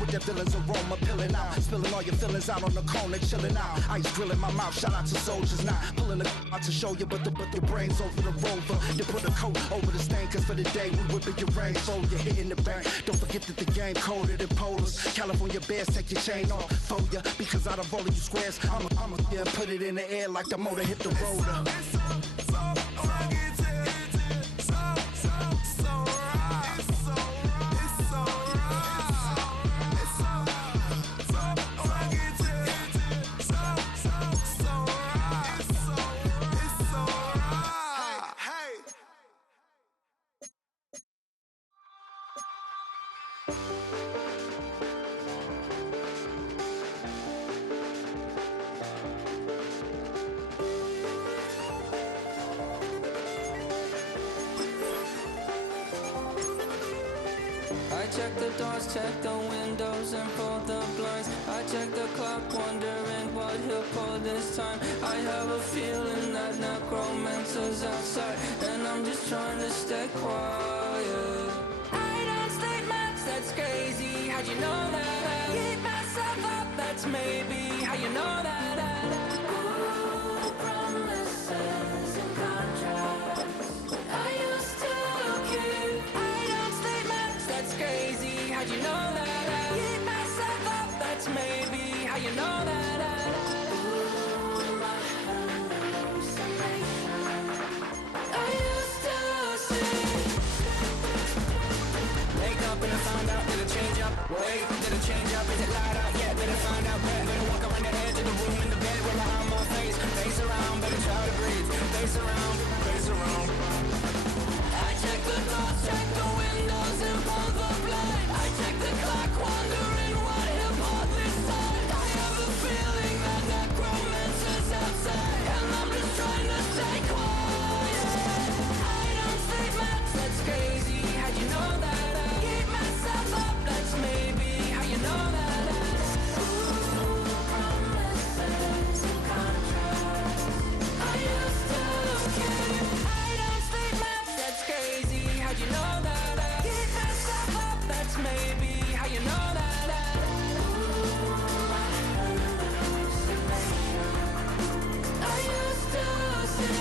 with that villain's aroma, peeling out, spilling all your feelings out on the corner, chilling out. Ice grilling my mouth, shout out to soldiers now. Pulling the out to show you, but the brains over the rover. You put a coat over the stain, cause for the day we whipping your rain, so you're hitting the bank. Don't forget that the game colder than polars. California bears, take your chain off for ya, because out of all of you squares, I'ma yeah, put it in the air like the motor hit the rotor. Check the doors, check the windows and pull the blinds. I check the clock, wondering what he'll pull this time. I have a feeling that necromancer's outside, and I'm just trying to stay quiet. I don't sleep much, that's crazy. How'd you know that? Keep myself up, that's maybe how you know that. Ooh, promises and contracts I used to keep. I don't sleep much, that's crazy. How'd you know that? Keep myself up, that's maybe how you know that. Ooh, my hallucination I used to see. Wake up and I found out, did it change up? Wait, did it change up? Is it light out? Yeah, did it find out? Better walk around the edge of the room in the bed where I'm on face around, better try to breathe. Face around, face around. I check the doors, check the windows and pull the blinds. I check the clock, wondering what he'll pull this time. I have a feeling that necromancer's outside, and I'm just trying to stay quiet. I don't sleep much, that's crazy. How'd you know that? Keep myself up, that's maybe how you know that. Ooh, promises and contracts I used to keep. I don't sleep much, that's crazy. How'd you know that? Keep myself up, that's maybe how you know that. Ooh, my hallucination I used to see.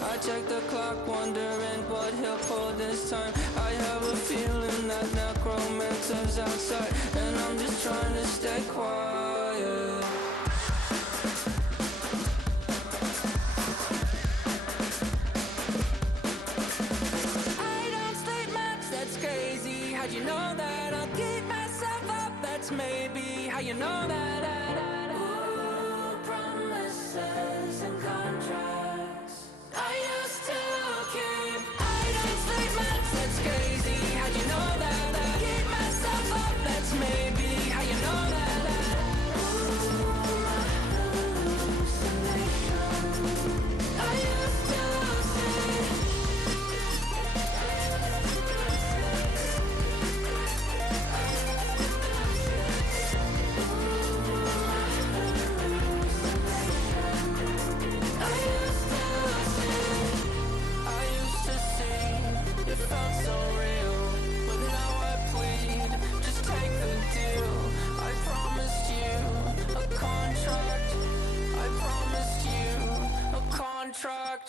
I check the clock, wondering what he'll pull this time. I have a feeling that necromancer's outside, and I'm just trying to stay quiet. I don't sleep much, that's crazy. How'd you know that? I'll keep myself up, that's maybe how you know that. Ooh, promises and contracts I used to keep. I don't sleep much, that's crazy. How'd you know that? Keep myself up, that's maybe how you know that. Ooh, my hallucination I used to see. Contract.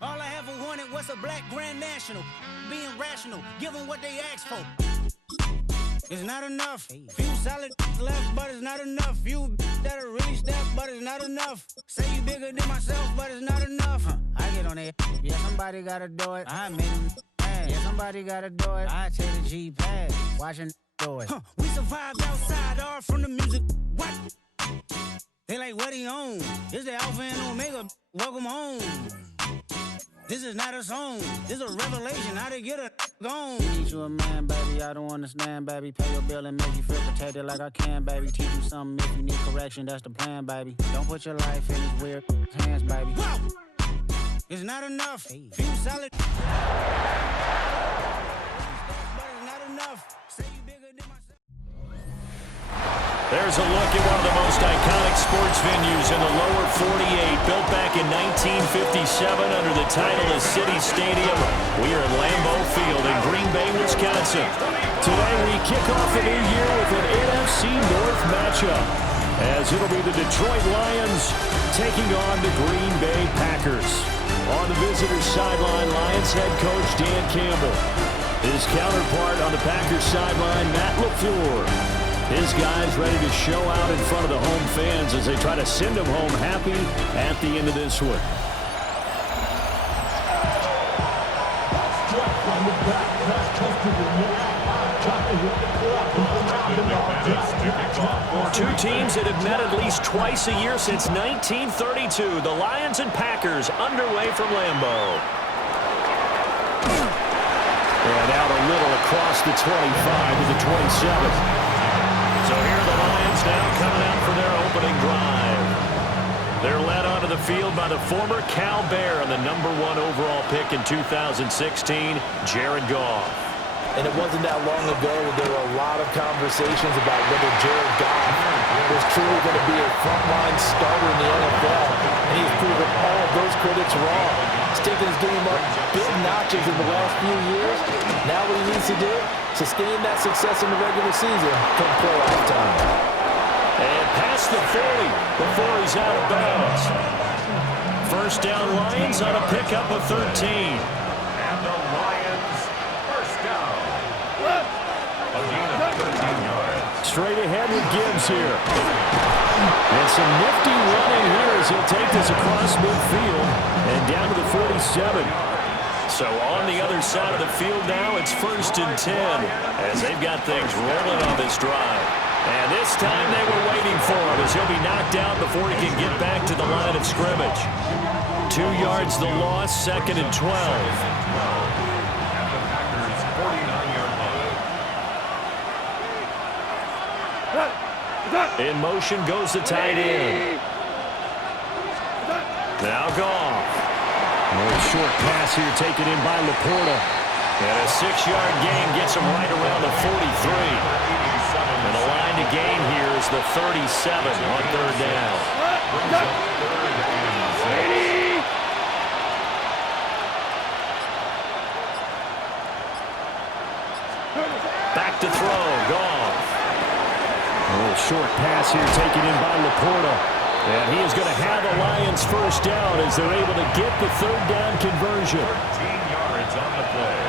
All I ever wanted was a black Grand National. Being rational, give them what they ask for. It's not enough. Few solid left, but it's not enough. Few that'll really step, but it's not enough. Say you bigger than myself, but it's not enough. I get on it. Yeah, somebody gotta do it. I made him mad. Yeah, somebody gotta do it. I take the G-Pad, watching do it. We survived outside, all from the music. What? They like, what he on? This the Alpha and Omega. Welcome home. This is not a song. This is a revelation. How to get a gone. Need you a man, baby. I don't understand, baby. Pay your bill and make you feel protected like I can, baby. Teach you something if you need correction. That's the plan, baby. Don't put your life in these weird hands, baby. Whoa! It's not enough. Few solid. But it's not enough. Say you bigger than myself. There's a look at one of the most iconic sports venues in the lower 48, built back in 1957 under the title of City Stadium. We are at Lambeau Field in Green Bay, Wisconsin. Today we kick off the new year with an NFC North matchup, as it'll be the Detroit Lions taking on the Green Bay Packers. On the visitors' sideline, Lions head coach Dan Campbell. His counterpart on the Packers' sideline, Matt LaFleur. His guys ready to show out in front of the home fans as they try to send them home happy at the end of this one. Two teams that have met at least twice a year since 1932. The Lions and Packers underway from Lambeau. And out a little across the 25 to the 27. So here are the Lions now coming out for their opening drive. They're led onto the field by the former Cal Bear and the #1 overall pick in 2016, Jared Goff. And it wasn't that long ago that there were a lot of conversations about whether Jared Goff was truly going to be a frontline starter in the NFL. And he's proven all of those critics wrong. He's taken his game up big notches in the last few years. Now what he needs to do, sustain that success in the regular season come playoff time. And past the 40 before he's out of bounds. First down Lions on a pickup of 13. And the Lions first down. A gain of 13 yards. Straight ahead with Gibbs here. And some nifty running here as he'll take this across midfield and down to the 47. So on the other side of the field now, it's 1st and 10 as they've got things rolling on this drive. And this time they were waiting for him as he'll be knocked out before he can get back to the line of scrimmage. 2 yards the loss, 2nd and 12. At the Packers' 49-yard line. In motion goes the tight end. Now Goff. A short pass here taken in by Laporta. And a 6-yard gain gets him right around the 43. And the line to gain here is the 37 on 3rd down. Back to throw, Goff. A little short pass here taken in by Laporta. And he is going to have the Lions first down as they're able to get the 3rd down conversion. 13 yards on the play.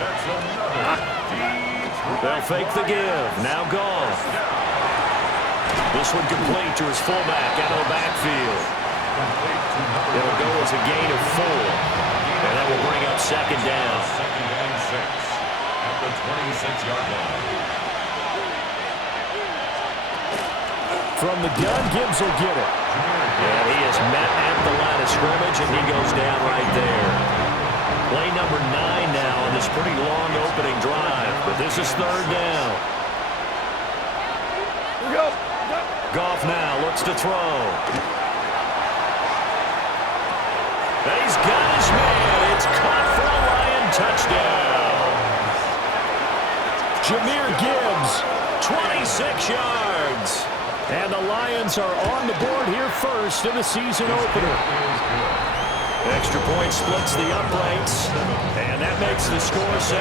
That's another deep. They'll fake the give. Now Goff. This one complete to his fullback out of the backfield. It'll go as a gain of 4. And that will bring up 2nd down. 2nd and 6 at the 26-yard line. From the gun, Gibbs will get it. And he is met at the line of scrimmage, and he goes down right there. Play number 9 now on this pretty long opening drive, but this is 3rd down. Here we go. Goff now looks to throw. And he's got his man. It's caught for a Lion touchdown. Jahmyr Gibbs, 26 yards. And the Lions are on the board here first in the season opener. Extra point splits the uprights, and that makes the score 7-0.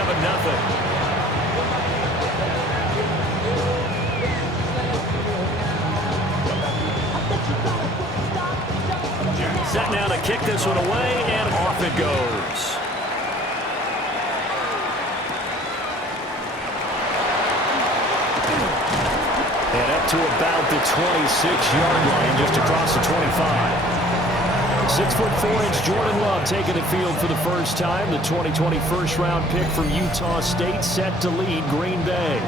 Set now to kick this one away, and off it goes. And up to about the 26-yard line, just across the 25. 6'4" Jordan Love taking the field for the first time. The 2020 first-round pick from Utah State set to lead Green Bay.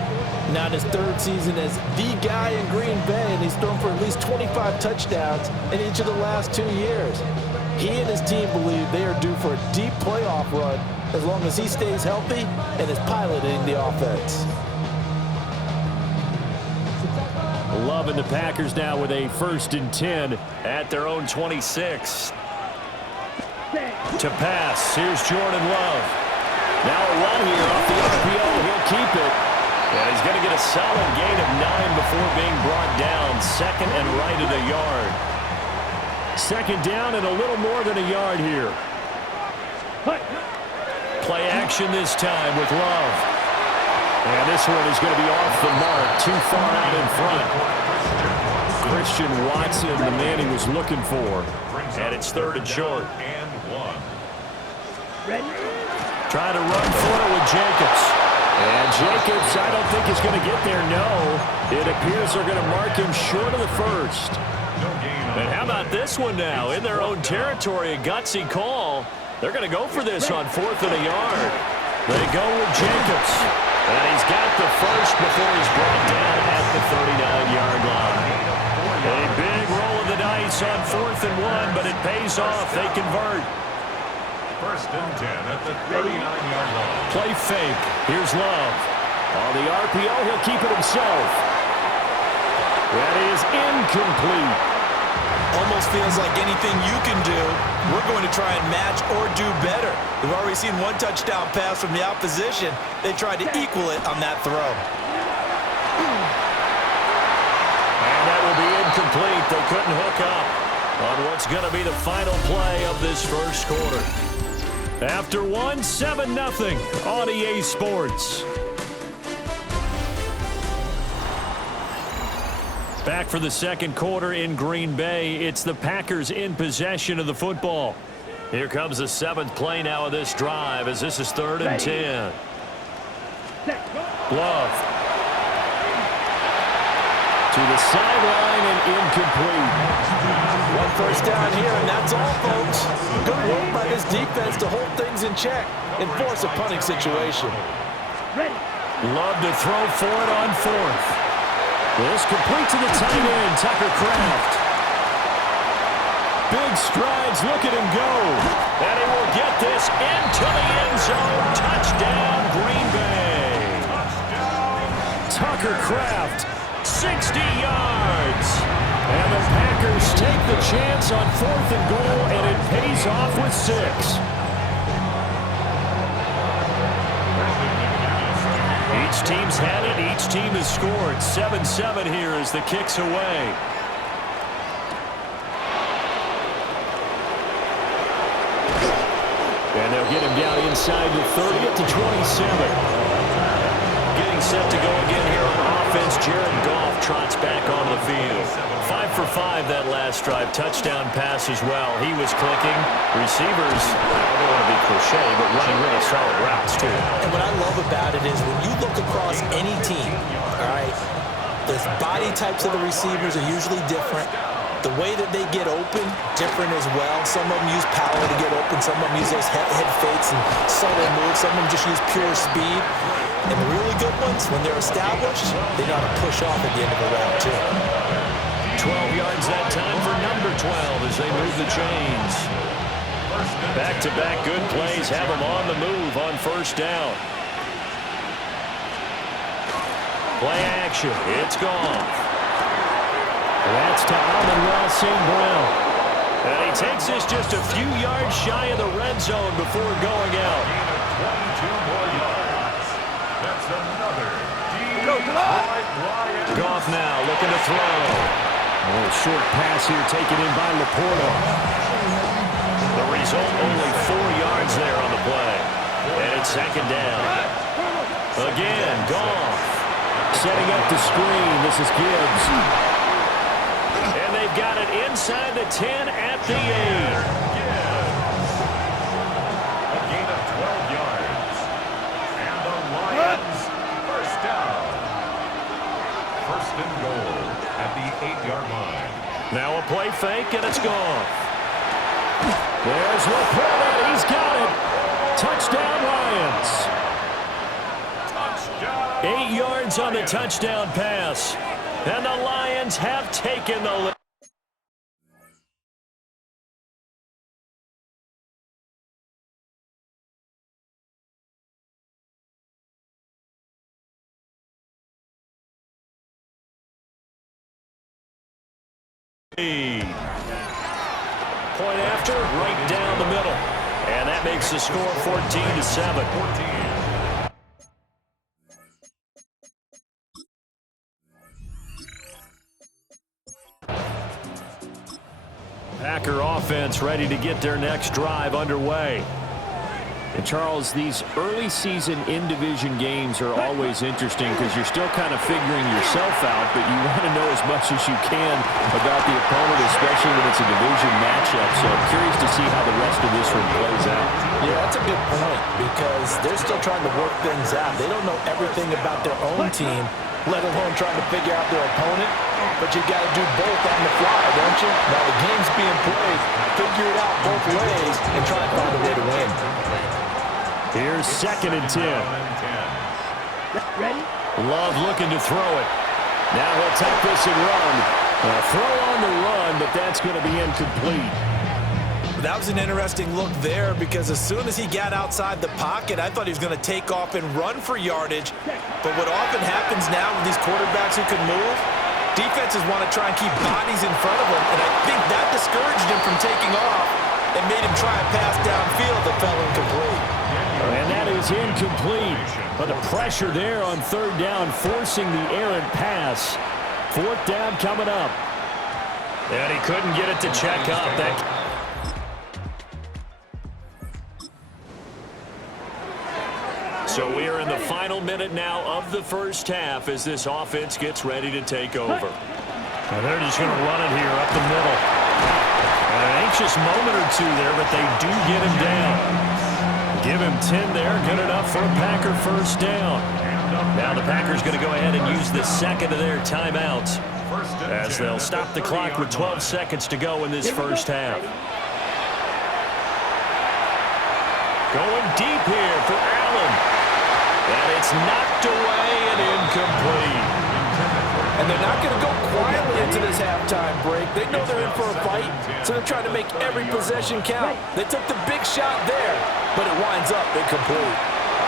Now in his third season as the guy in Green Bay, and he's thrown for at least 25 touchdowns in each of the last 2 years. He and his team believe they are due for a deep playoff run as long as he stays healthy and is piloting the offense. Love and the Packers now with a 1st and 10 at their own 26. To pass, here's Jordan Love. Now a run here off the RPO. He'll keep it. And he's going to get a solid gain of 9 before being brought down. 2nd and right of the yard. 2nd down and a little more than a yard here. Play action this time with Love. And this one is going to be off the mark. Too far out in front. Christian Watson, the man he was looking for. And it's 3rd and short. Trying to run for it with Jacobs. And Jacobs, I don't think is going to get there, no. It appears they're going to mark him short of the 1st. And how about this one now? In their own territory, a gutsy call. They're going to go for this on 4th and a yard. They go with Jacobs. And he's got the 1st before he's brought down at the 39-yard line. A big roll of the dice on 4th and 1, but it pays off. They convert. 1st and 10 at the 39-yard line. Play fake. Here's Love. On the RPO, he'll keep it himself. That is incomplete. Almost feels like anything you can do, we're going to try and match or do better. We've already seen 1 touchdown pass from the opposition. They tried to equal it on that throw. And that will be incomplete. They couldn't hook up on what's going to be the final play of this 1st quarter. After 1, 7-0 on EA Sports. Back for the 2nd quarter in Green Bay. It's the Packers in possession of the football. Here comes the 7th play now of this drive as this is 3rd and 10. Love. To the sideline and incomplete. 1 first down here, and that's all, folks. Good work by this defense to hold things in check and force a punting situation. Love to throw for it on 4th. This complete to the tight end, Tucker Kraft. Big strides, look at him go. And he will get this into the end zone. Touchdown, Green Bay. Tucker Kraft, 60 yards. And the Packers take the chance on 4th and goal, and it pays off with 6. Each team's had it. Each team has scored. 7-7 here as the kick's away. And they'll get him down inside the 30 at the 27. Getting set to go again here on offense. Jared Goff trots back onto the field. 5 for 5 that last drive. Touchdown pass as well. He was clicking. Receivers, I don't want to be cliche, but running really solid routes too. And what I love about it is when you look across any team, all right, the body types of the receivers are usually different. The way that they get open, different as well. Some of them use power to get open. Some of them use those head fakes and subtle moves. Some of them just use pure speed. And the really good ones, when they're established, they know how to push off at the end of the route, too. 12 yards that time for number 12 as they move the chains. Back-to-back good plays have them on the move on 1st down. Play action. It's gone. That's to Amon-Ra St. Brown. And he takes this just a few yards shy of the red zone before going out. 22 more yards. That's another Goff now looking to throw. A little short pass here taken in by Laporta. The result, only 4 yards there on the play. And it's 2nd down. Again, Goff setting up the screen. This is Gibbs. And they've got it inside the 10 at the 8. A gain of 12 yards. And the Lions, 1st down. 1st and goal at the 8-yard line. Now a play fake, and it's gone. There's Laporta. He's got it. Touchdown, Lions. 8 yards on the touchdown pass. And the Lions have taken the lead. Point after, right down the middle. And that makes the score 14-7. Packer offense ready to get their next drive underway. And Charles, these early season in-division games are always interesting because you're still kind of figuring yourself out, but you want to know as much as you can about the opponent, especially when it's a division matchup. So I'm curious to see how the rest of this one plays out. Yeah, that's a good point because they're still trying to work things out. They don't know everything about their own team, let alone trying to figure out their opponent. But you got to do both on the fly, don't you? Now the game's being played, figure it out both ways and try to find a way to win. Here's 2nd and 10. Ready? Love looking to throw it. Now he'll take this and run. A throw on the run, but that's going to be incomplete. That was an interesting look there because as soon as he got outside the pocket, I thought he was going to take off and run for yardage. But what often happens now with these quarterbacks who can move, defenses want to try and keep bodies in front of them, and I think that discouraged him from taking off and made him try a pass downfield that fell incomplete. And that is incomplete. But the pressure there on 3rd down, forcing the errant pass. 4th down coming up. And he couldn't get it to check up. So we are in the final minute now of the first half as this offense gets ready to take over. Now they're just going to run it here up the middle. An anxious moment or two there, but they do get him down. Give him 10 there. Good enough for a Packer 1st down. Now the Packers going to go ahead and use the 2nd of their timeouts as they'll stop the clock with 12 seconds to go in this first half. Going deep here for Allen. And it's knocked away and incomplete. And they're not going to go quietly into this halftime break. They know they're in for a fight, so they're trying to make every possession count. They took the big shot there, but it winds up incomplete.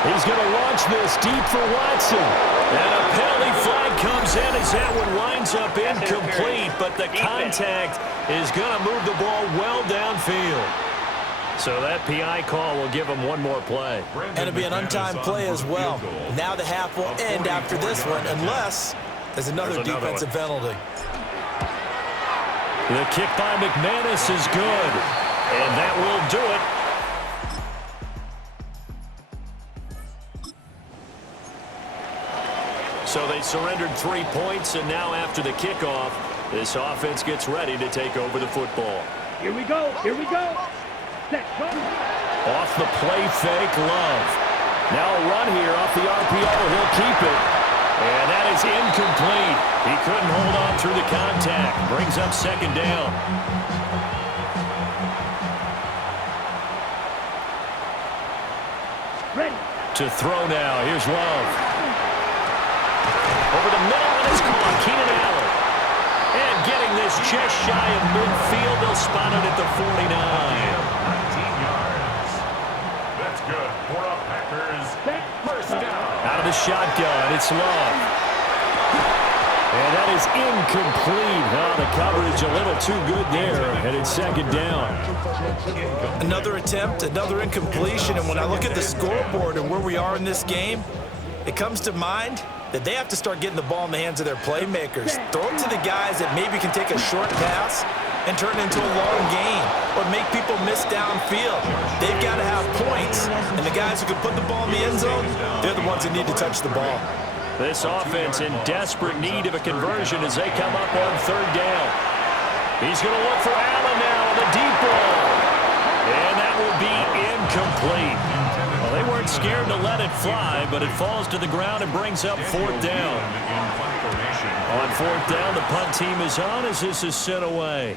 He's going to launch this deep for Watson. And a penalty flag comes in as that one winds up incomplete, but the contact is going to move the ball well downfield. So that PI call will give him one more play. And it'll be an untimed play as well. Now the half will end after this one, unless there's another defensive penalty. The kick by McManus is good, and that will do it. So they surrendered 3 points, and now after the kickoff, this offense gets ready to take over the football. Here we go. Here we go. Set, go. Off the play fake, Love. Now a run here off the RPO. He'll keep it. And that is incomplete. He couldn't hold on through the contact. Brings up 2nd down. Ready. To throw now. Here's Love. Over the middle and it's caught. Keenan Allen. And getting this just shy of midfield. They'll spot it at the 49. 19 yards. That's good for a Packers 1st down. Out of the shotgun, it's Love. And that is incomplete. Oh, the coverage a little too good there, and it's 2nd down. Another attempt, another incompletion, and when I look at the scoreboard and where we are in this game, it comes to mind that they have to start getting the ball in the hands of their playmakers. Throw it to the guys that maybe can take a short pass and turn it into a long gain or make people miss downfield. They've got to have points, and the guys who can put the ball in the end zone, they're the ones that need to touch the ball. This offense in desperate need of a conversion as they come up on 3rd down. He's going to look for Allen now on the deep ball. And that will be incomplete. Well, they weren't scared to let it fly, but it falls to the ground and brings up 4th down. On 4th down, the punt team is on as this is sent away.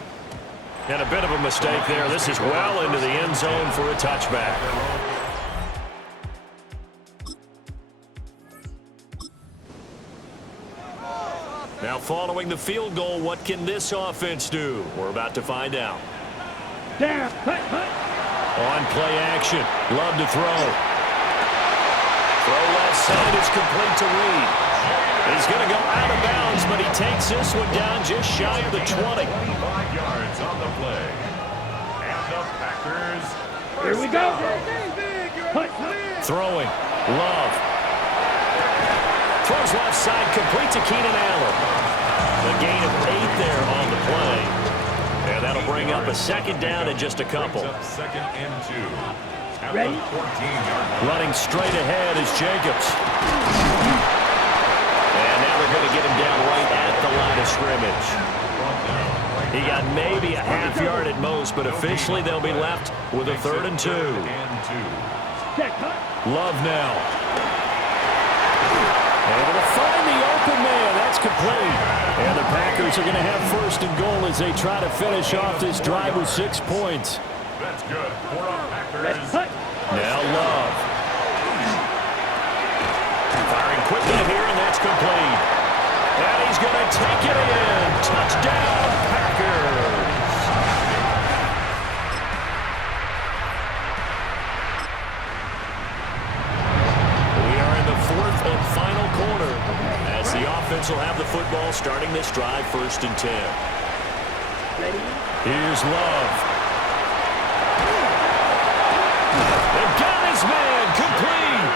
And a bit of a mistake there. This is well into the end zone for a touchback. following the field goal. What can this offense do? We're about to find out. Down, cut. On play action. Love to throw. Throw left side is complete to Reed. He's going to go out of bounds, but he takes this one down just shy of the 20. 25 yards on the play. And the Packers. Here we go. Throwing. Love. Throws left side, complete to Keenan Allen. A gain of 8 there on the play. And that'll bring up a second down in just a couple. Second and 2. Ready? 14-yard. Running straight ahead is Jacobs. And now they're going to get him down right at the line of scrimmage. He got maybe a half yard at most, but officially they'll be left with a 3rd and 2. Love now. Able to find the open man. That's complete. And the Packers are going to have 1st and goal as they try to finish off this drive with 6 points. That's good for our Packers. Now Love. Firing quickly here, and that's complete. And he's going to take it in. Touchdown, Packers. We are in the 4th and final quarter as the offense will have the football starting this drive 1st and 10. Here's Love. They got his man complete.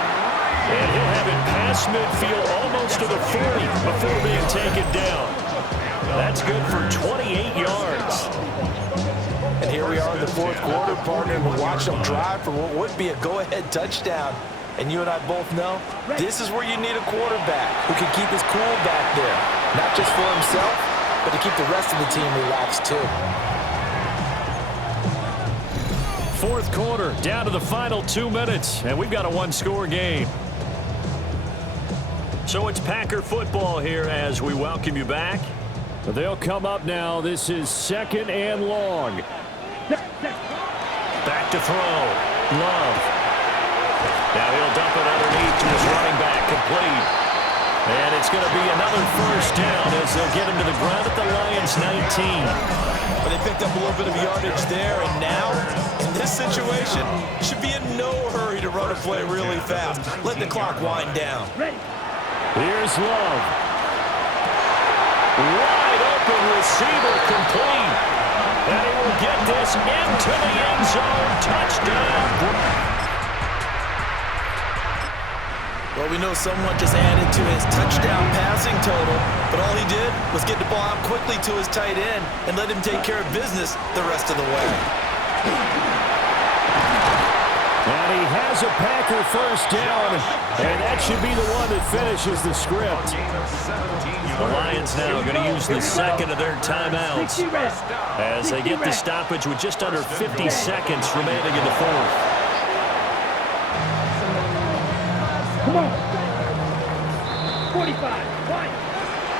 And he'll have it past midfield almost to the 40 before being taken down. That's good for 28 yards. And here we are in the 4th quarter, partner, and we'll watch them drive for what would be a go-ahead touchdown. And you and I both know this is where you need a quarterback who can keep his cool back there. Not just for himself, but to keep the rest of the team relaxed too. 4th quarter, down to the final 2 minutes, and we've got a 1-score game. So it's Packer football here as we welcome you back. They'll come up now. This is 2nd and long. Back to throw. Love. Now he'll dump it underneath to his running back, complete. And it's going to be another 1st down as they'll get him to the ground at the Lions' 19. But they picked up a little bit of yardage there, and now, in this situation, should be in no hurry to run a play really fast. Let the clock wind down. Here's Love. Wide open receiver, complete. And he will get this into the end zone. Touchdown. Well, we know someone just added to his touchdown passing total, but all he did was get the ball out quickly to his tight end and let him take care of business the rest of the way. And he has a Packer 1st down, and that should be the one that finishes the script. The Lions now going to use the 2nd of their timeouts as they get the stoppage with just under 50 seconds remaining in the 4th. Come on. 45. Fine.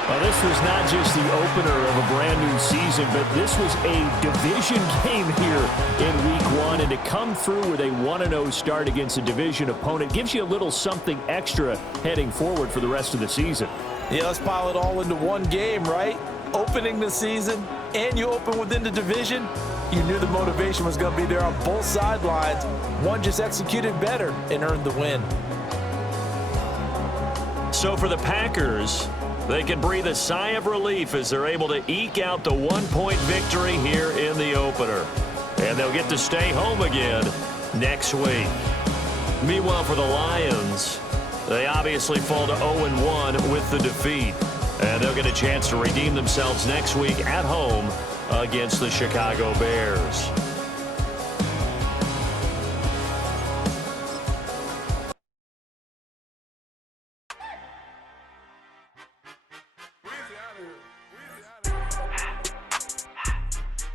Well, this was not just the opener of a brand-new season, but this was a division game here in Week 1. And to come through with a 1-0 start against a division opponent gives you a little something extra heading forward for the rest of the season. Yeah, let's pile it all into one game, right? Opening the season, and you open within the division. You knew the motivation was going to be there on both sidelines. One just executed better and earned the win. So for the Packers, they can breathe a sigh of relief as they're able to eke out the 1-point victory here in the opener. And they'll get to stay home again next week. Meanwhile, for the Lions, they obviously fall to 0-1 with the defeat. And they'll get a chance to redeem themselves next week at home against the Chicago Bears.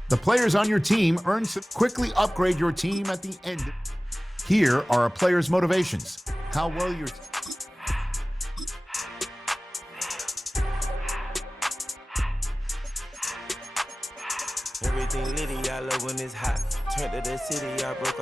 The players on your team earn to quickly upgrade your team at the end. Here are a player's motivations. How well your Everything litty, I love when it's hot. Turned to the city, I broke